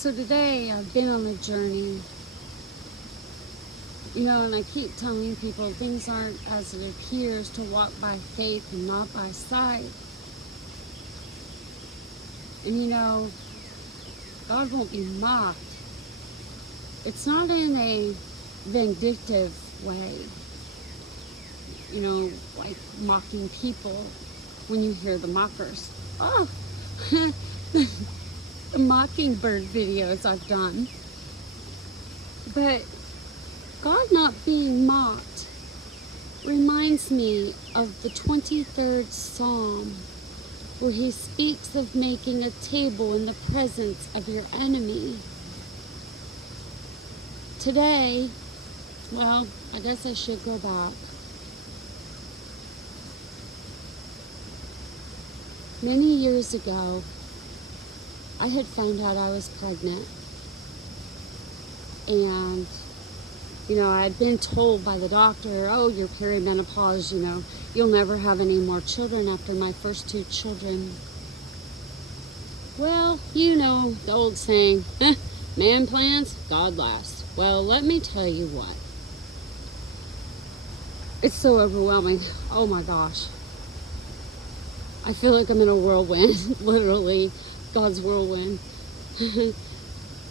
So today I've been on a journey, and I keep telling people things aren't as it appears, to walk by faith and not by sight. And God won't be mocked. It's not in a vindictive way, like mocking people when you hear the mockers. Oh, the mockingbird videos I've done. But God not being mocked reminds me of the 23rd Psalm, where he speaks of making a table in the presence of your enemy. Today, well, I guess I should go back. Many years ago, I had found out I was pregnant. And, I had been told by the doctor, oh, you're perimenopause, you'll never have any more children after my first 2 children. Well, the old saying, man plans, God laughs. Well, let me tell you what. It's so overwhelming. Oh my gosh. I feel like I'm in a whirlwind, literally, God's whirlwind.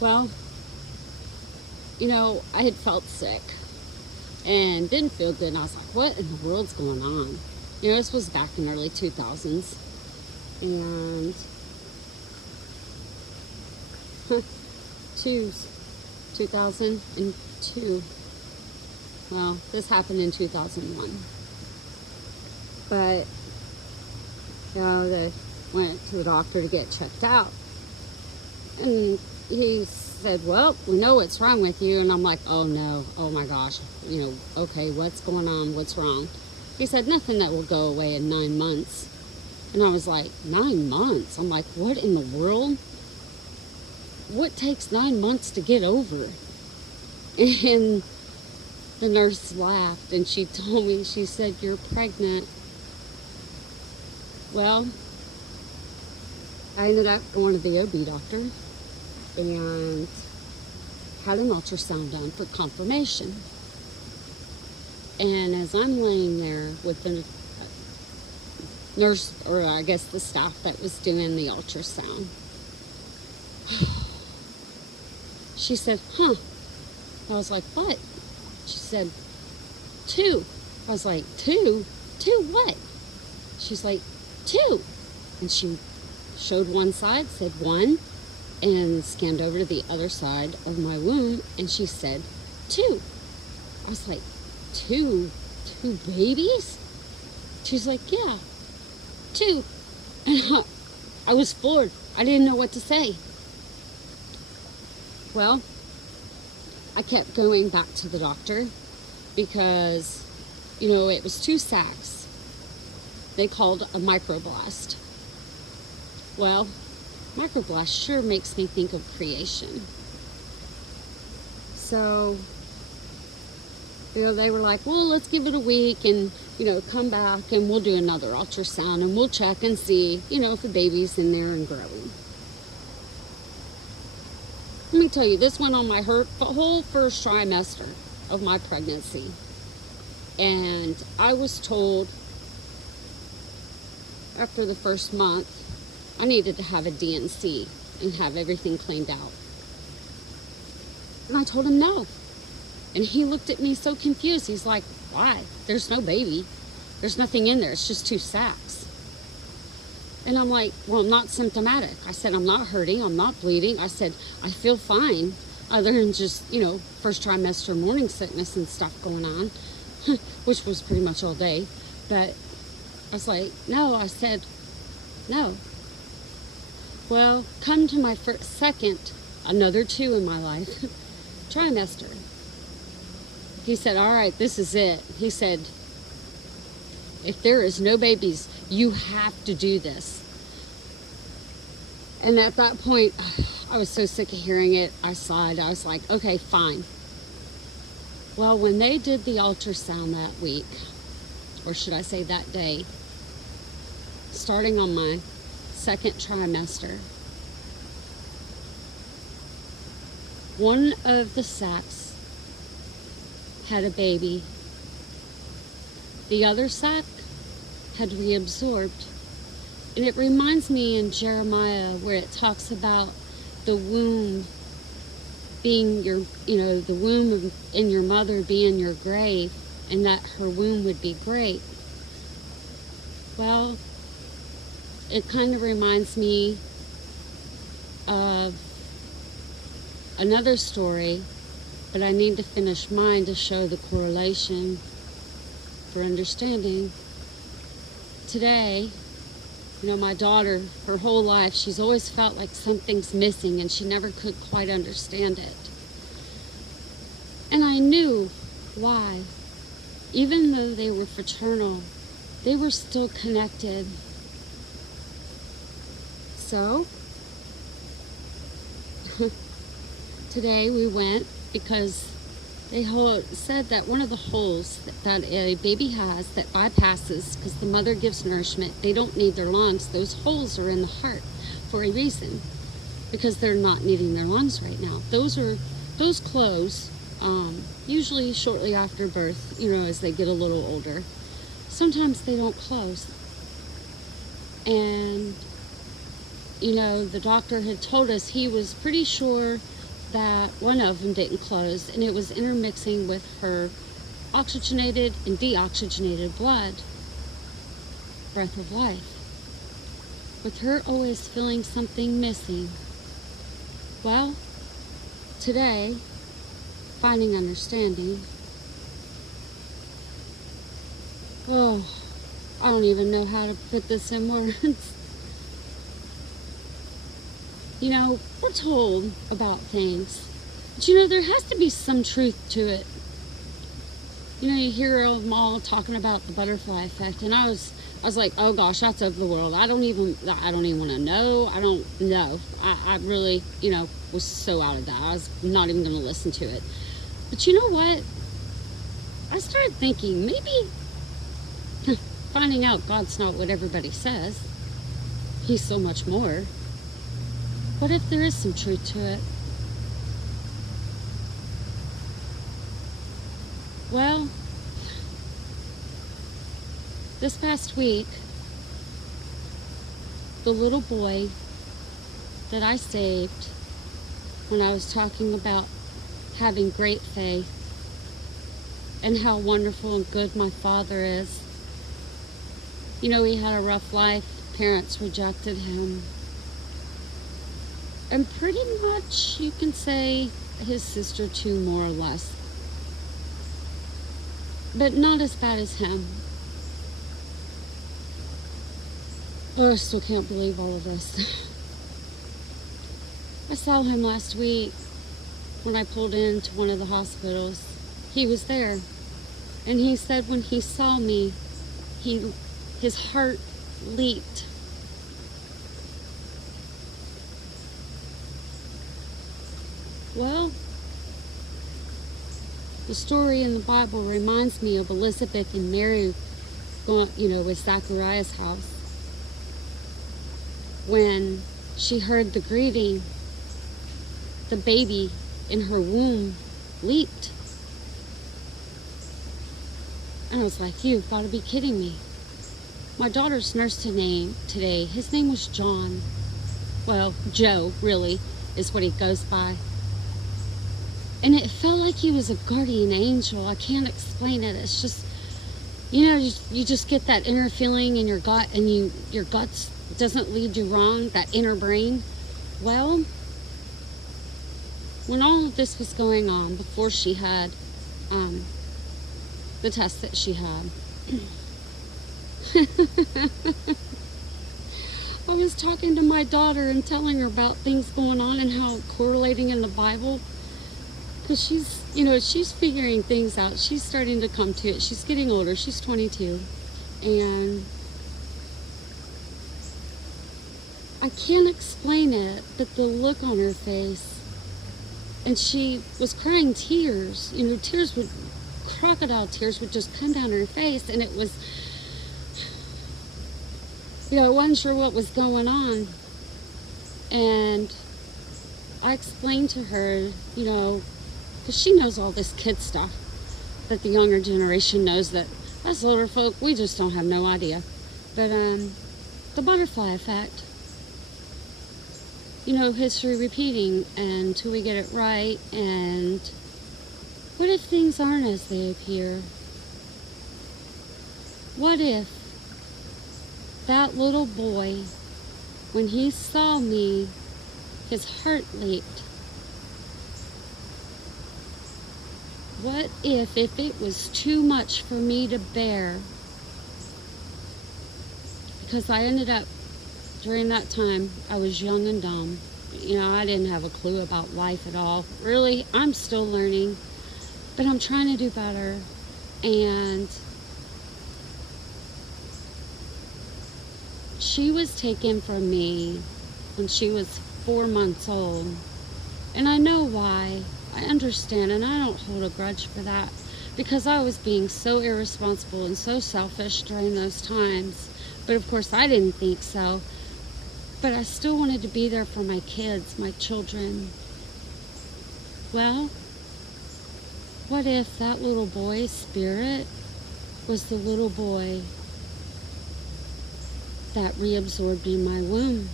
Well, I had felt sick and didn't feel good. And I was like, what in the world's going on? This was back in early 2000s. And 2002. Well, this happened in 2001. But, they went to the doctor to get checked out. And he said, well, we know what's wrong with you. And I'm like, oh no, oh my gosh, okay, what's going on? What's wrong? He said, nothing that will go away in 9 months. And I was like, 9 months? I'm like, what in the world? What takes 9 months to get over? And the nurse laughed and she told me, she said, you're pregnant. Well, I ended up going to the OB doctor and had an ultrasound done for confirmation. And as I'm laying there with the nurse, or I guess the staff that was doing the ultrasound, she said, I was like, what? She said, 2. I was like, 2? 2 what? She's like, 2. And she showed one side, said 1, and scanned over to the other side of my womb, and she said 2. I was like, 2 babies? She's like, yeah, 2. And I was floored. I didn't know what to say. Well, I kept going back to the doctor because, it was 2 sacs. They called a microblast. Well, microblast sure makes me think of creation. So, they were like, well, let's give it a week and, come back and we'll do another ultrasound and we'll check and see, if the baby's in there and growing. Let me tell you, this went on my whole first trimester of my pregnancy. And I was told after the first month, I needed to have a D&C and have everything cleaned out. And I told him no. And he looked at me so confused. He's like, why? There's no baby. There's nothing in there. It's just 2 sacs. And I'm like, well, I'm not symptomatic. I said, I'm not hurting. I'm not bleeding. I said, I feel fine, other than just, first trimester morning sickness and stuff going on, which was pretty much all day. But I was like, no. I said, no. Well, come to my second, another 2 in my life, trimester. He said, all right, this is it. He said, if there is no babies, you have to do this. And at that point, I was so sick of hearing it. I sighed. I was like, okay, fine. Well, when they did the ultrasound that week, or should I say that day, starting on my second trimester, One of the sacs had a baby. The other sac had reabsorbed. And it reminds me in Jeremiah where it talks about the womb being your, the womb in your mother being your grave, and that her womb would be great. Well, it kind of reminds me of another story, but I need to finish mine to show the correlation for understanding. Today, my daughter, her whole life, she's always felt like something's missing and she never could quite understand it. And I knew why. Even though they were fraternal, they were still connected. So, today we went because they said that one of the holes that a baby has that bypasses, because the mother gives nourishment, they don't need their lungs. Those holes are in the heart for a reason, because they're not needing their lungs right now. Those close usually shortly after birth, as they get a little older. Sometimes they don't close. And, the doctor had told us he was pretty sure that one of them didn't close, and it was intermixing with her oxygenated and deoxygenated blood, breath of life, with her always feeling something missing. Well, today, finding understanding, I don't even know how to put this in words. We're told about things, but there has to be some truth to it. You hear them all talking about the butterfly effect, and I was like, oh gosh, that's of the world. I don't even want to know. I don't know. I really, was so out of that. I was not even going to listen to it. But you know what? I started thinking, maybe finding out God's not what everybody says. He's so much more. What if there is some truth to it? Well, this past week, the little boy that I saved when I was talking about having great faith and how wonderful and good my father is. He had a rough life. Parents rejected him. And pretty much, you can say, his sister too, more or less. But not as bad as him. I still can't believe all of this. I saw him last week when I pulled into one of the hospitals. He was there. And he said when he saw me, his heart leaped. Well, the story in the Bible reminds me of Elizabeth and Mary going, with Zachariah's house. When she heard the greeting, the baby in her womb leaped. And I was like, you've got to be kidding me. My daughter's nursed today, his name was John. Well, Joe, really, is what he goes by. And it felt like he was a guardian angel. I can't explain it. It's just, you just get that inner feeling in your gut, and your guts doesn't lead you wrong, that inner brain. Well, when all of this was going on, before she had the test that she had, I was talking to my daughter and telling her about things going on and how correlating in the Bible. Because she's figuring things out. She's starting to come to it. She's getting older. She's 22. And I can't explain it, but the look on her face. And she was crying tears. Crocodile tears would just come down her face. And it was, I wasn't sure what was going on. And I explained to her, because she knows all this kid stuff that the younger generation knows that us older folk, we just don't have no idea. But the butterfly effect, history repeating until we get it right. And what if things aren't as they appear? What if that little boy, when he saw me, his heart leaped? What if it was too much for me to bear? Because I ended up, during that time, I was young and dumb. I didn't have a clue about life at all. Really, I'm still learning, but I'm trying to do better. And she was taken from me when she was 4 months old. And I know why. I understand, and I don't hold a grudge for that, because I was being so irresponsible and so selfish during those times. But of course I didn't think so. But I still wanted to be there for my kids, my children. Well, what if that little boy's spirit was the little boy that reabsorbed in my womb?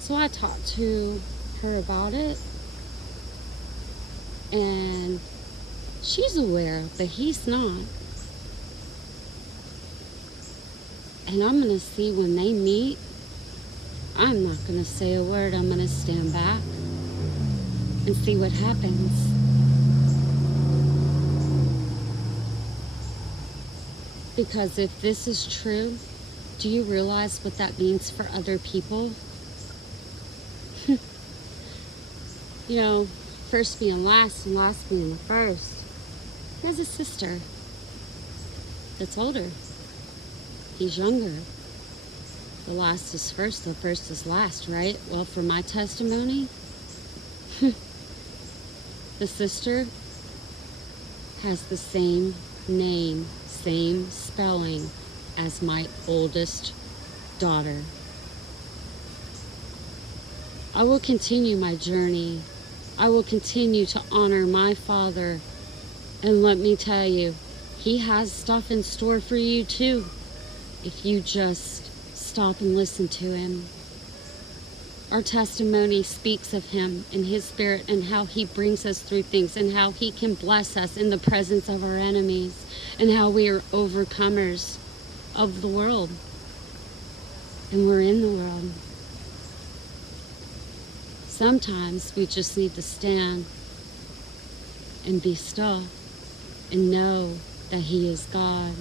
So I talked to her about it, and she's aware, but he's not. And I'm going to see when they meet. I'm not going to say a word. I'm going to stand back and see what happens. Because if this is true, do you realize what that means for other people? First being last and last being the first. He has a sister that's older. He's younger. The last is first, the first is last, right? Well, for my testimony, the sister has the same name, same spelling as my oldest daughter. I will continue my journey. I will continue to honor my father. And let me tell you, he has stuff in store for you too, if you just stop and listen to him. Our testimony speaks of him and his spirit and how he brings us through things and how he can bless us in the presence of our enemies and how we are overcomers of the world. And we're in the world. Sometimes we just need to stand and be still and know that he is God.